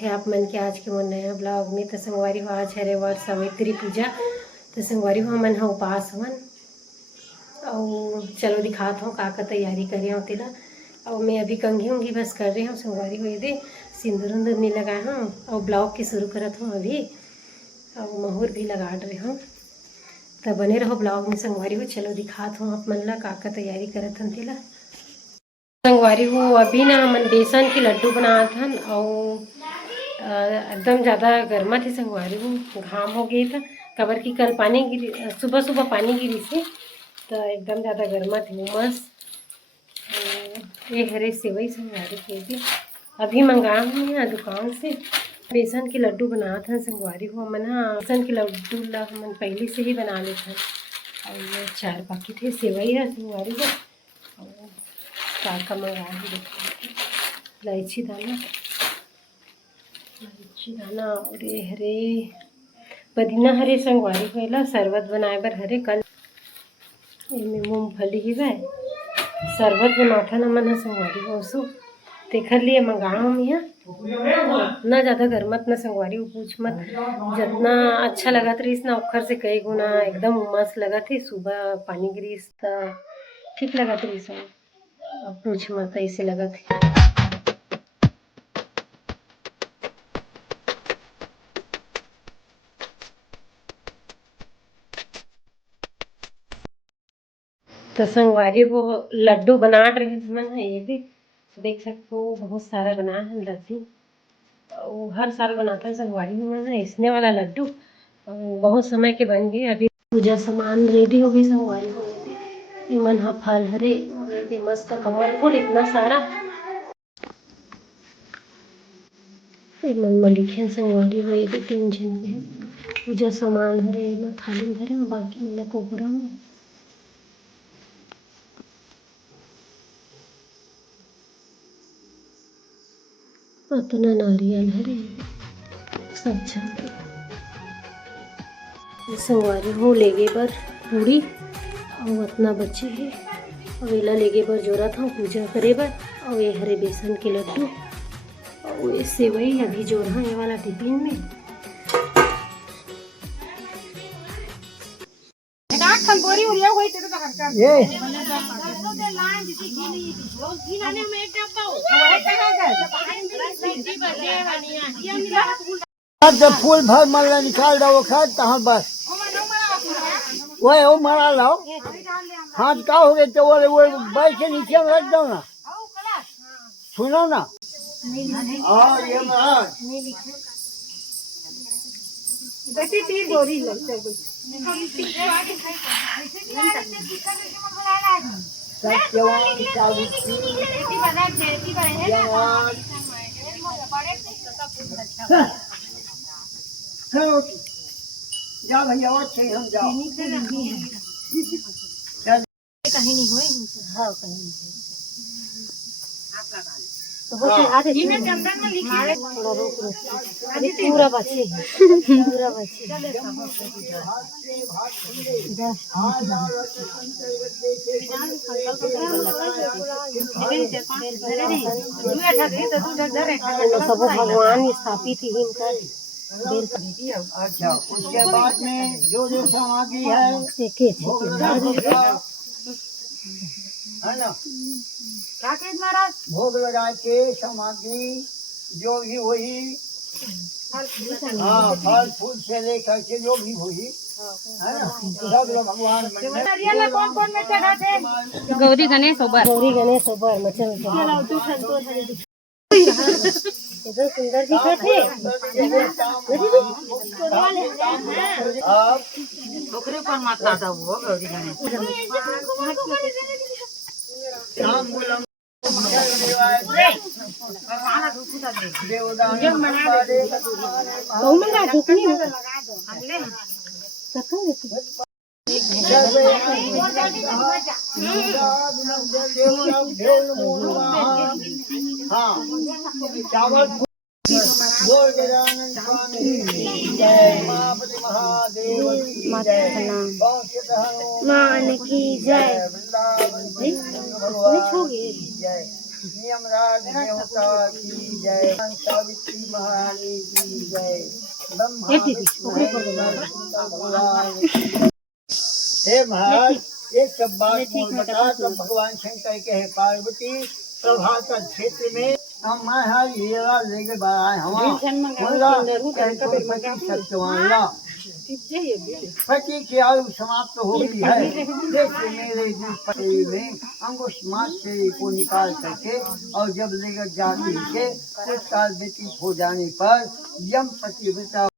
स्वागत है आप मन के आज के मोर नया ब्लॉग में। तो संगवारी हो आज हरे वर सावित्री पूजा। तो संगवारी हो मन उपास हवन और चलो दिखात हूँ का तैयारी करे हूँ तेला। और मैं अभी कंघी उंघी बस कर रही हूँ। संगवारी हो दे सिंदूर उंदूर नहीं लगाए हूँ और ब्लॉग की शुरू करत हूँ अभी और महूर भी लगा रही हूँ। तो बने रहो ब्लॉग में संगवारी हो। चलो दिखात हूँ आप मन ला का तैयारी करत हन तेला। संगवारी हो अभी ना हमन बेसन के लड्डू बनात हन और एकदम ज़्यादा गर्मा थी संगवारी हो। घाम हो गई था कबर की कल पानी गिरी सुबह सुबह पानी गिरी से तो एकदम ज़्यादा गर्मा थी उमस। ये हरे सेवई संगवारी के थी अभी मंगाए हूँ यहाँ दुकान से। बेसन के लड्डू बनात हन संगवारी हो हमन। हाँ बेसन के लड्डू ला हमन पहले से ही बना लेते हैं। और ये 4 पैकेट है सेवई है संगवारी हो। और का मंगा इलायची दाना और ये हरे पुदीना हरे संगवारी पहला शरबत बनाए बर हरे कल इनमें मूंगफली ही वह शरबत बनाता न मन संगवारी हो सो तेखर लिए मंगाओ हम यहाँ। इतना ज़्यादा गर्मत न संगवारी हो पूछ मत जितना अच्छा लगत रही ना ओखर से कई गुना एकदम उमस लगत थी। सुबह पानी गिरीस तो ठीक लगत रही सब पूछ मत ऐसे लगत है। तो संगवारी वो लड्डू बना रहे मन है ये भी देख सकते हो बहुत सारा बना है लड्डू। वो हर साल बनाता है संगवारी में मन इसने वाला लड्डू बहुत समय के बन गए। अभी पूजा सामान रेडी हो गई संगवारी हो गई मन हा फल हरे मस्त कमल फूल इतना सारा मन लिखे संगवारी हो गई 3 जन है। पूजा सामान हरे थाली भरे बाकी मिला कोबरा में उतना नारियल हरे सब संगवारी हो लेगे बर पूरी और उतना बच्चे है और वेला लेगे बर जोरा था पूजा करे बर। और ये हरे बेसन के लड्डू और ये सेवई अभी जोड़ा ये वाला टिफिन में। जब फूल भर मल्ला निकाल दो खा तहाँ बस वही वो मरा लाओ हाथ का हो गए तो वो बाइक के नीचे में रख दो ना। सुनो ना ये महाराज जाओ भैया और चाहिए हम जाओ कहीं नहीं हुई हाँ कहीं नहीं पूरा बचे पूरा बचे सब भगवान स्थापित ही अच्छा उसके बाद में जो सामग्री है ना महाराज भोग लगा के सामग्री जो भी हुई हाँ फल फूल से लेकर के जो भी हुई है ना सब लोग भगवान कौन में चढ़ाते गौरी गणेश ओबर मचल इधर सुंदर दिखे थे ओकरे पर मत लाता वो गौरी गणेश चावल बोल गजानन स्वामी जय मापति महादेव की जय मान की जय वृंदावन भगवान की जय। यमराज देवता की जय, सावित्री महारानी की जय, ब्रह्मा विष्णु भगवान की जय। हे महाराज एक सब बात बोल बता। तब भगवान शंकर कहे पार्वती प्रभात क्षेत्र में हम हीरा लेके बाहर सत्यवान पति की आयु समाप्त हो गई है। देखिए मेरे पति में अंगुश मास से को निकाल करके और जब लेकर जाती है कुछ काल व्यतीत हो जाने पर यम पतिव्रता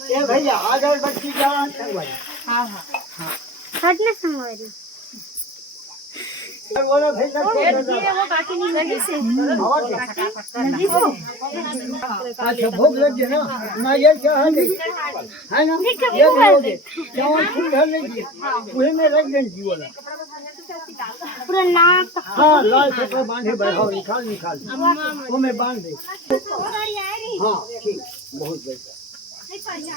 धीरे भैया आधार बच्ची का हटना संगवारी अच्छा भूख लग गई ना नारियल चढ़ा दे है ना ये भी चावल फूल धर लीजिए वही में रख देंगे बोला पूरा नाक हाँ लाल कपड़ा बांधे बैठाओ निकाल वो में बांध दे हाँ ठीक बहुत बढ़िया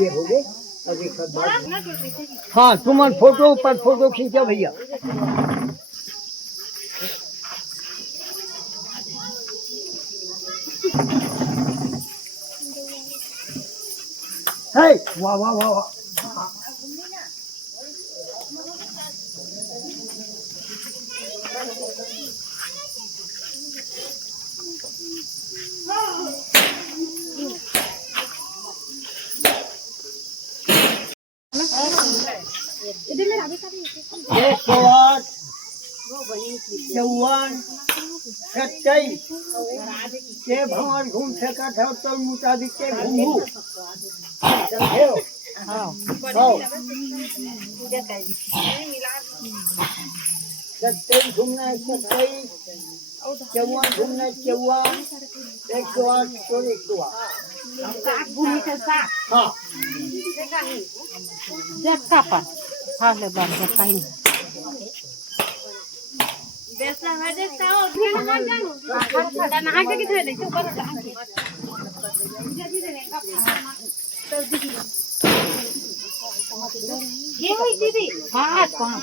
ये हो गए अभी हाँ तुम्हारे फोटो पर फोटो खींचा भैया है वाह वाह वाह वाह के भगवान घूम सका था तो मुताबिक के घूमू सत्ताईस घूमना है 27 54 घूमना है 54 108 तो 108 हाँ kapan? Hal lebar kain. बेसला हजे ताओ फिर ना जानो दाना आगे की थोड़े तो करो ये हुई दीदी हां कौन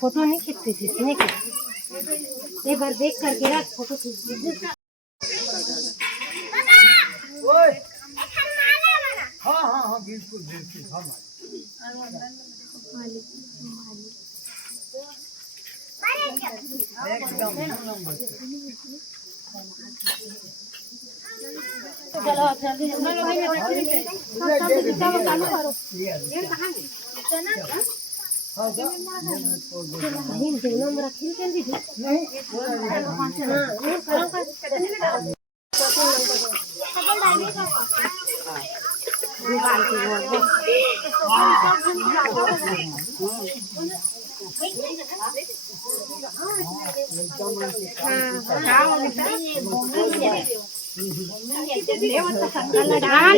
फोटो नहीं खींचती थी नहीं एक बार देख करके रख फोटो खींच हाँ हाँ हाँ बिल्कुल बिल्कुल हाँ एकदम नंबर चलो जल्दी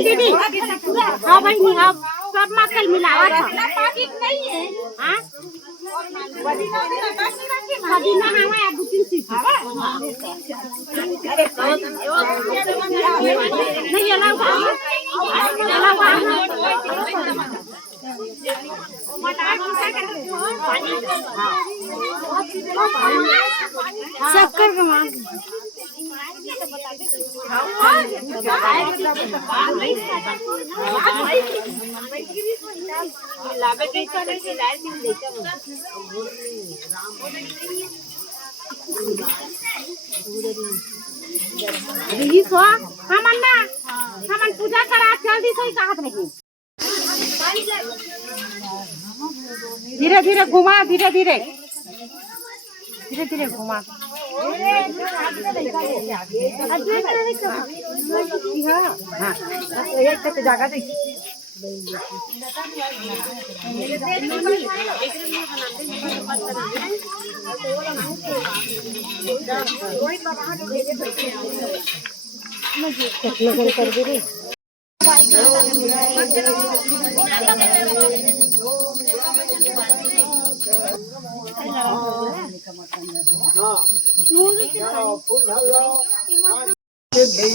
दीदी हाँ भाई हाँ सब मक्खल मिलाया नहीं है हाँ पुदीना हमारे 2-3 सीट नहीं शक्कर का मांग हमन पूजा करा जल्दी से कहत नहीं धीरे धीरे घुमा धीरे धीरे धीरे धीरे घुमा एक जगह लगन कर दे रे।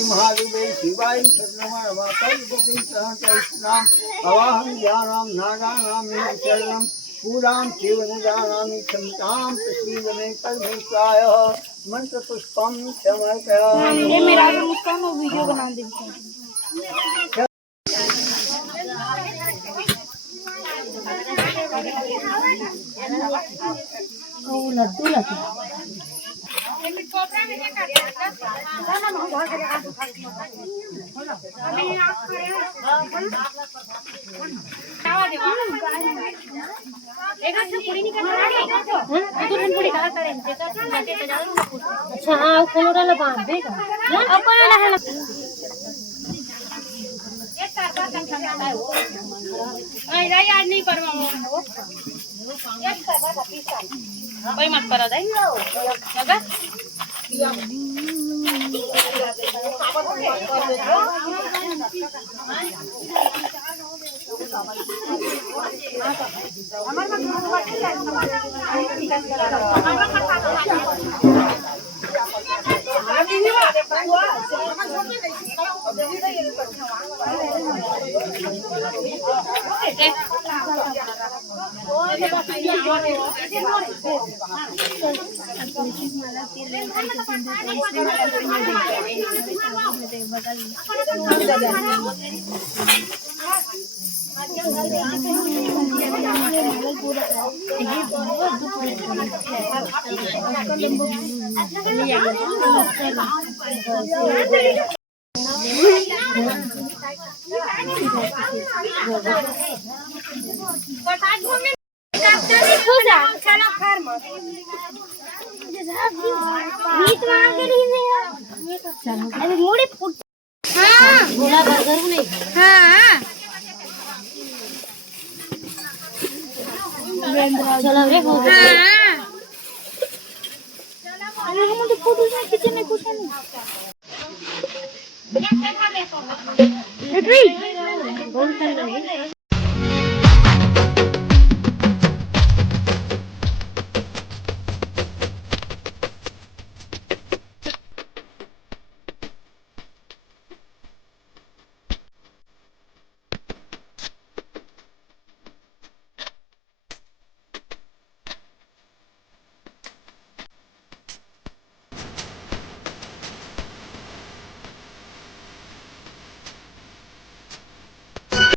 महादेव शिवाय अवाहं ज्ञानां नागानां शरणं पूरां शिवनिदानामि क्षमतां प्रसीदने परमेश्वराय मंत्रपुष्पं समर्पयामि। ये मेरा उसका मैं वीडियो बना देती हूँ। लड्डू लगा अच्छा हाँ कोलोरा बांध देगा आज नहीं परवा कोई मत करा दे लगा मोड़ी फुट भोला बर्गर नहीं चलो रे हो गया हमारे फोटो में किचन में कुछ नहीं बहुत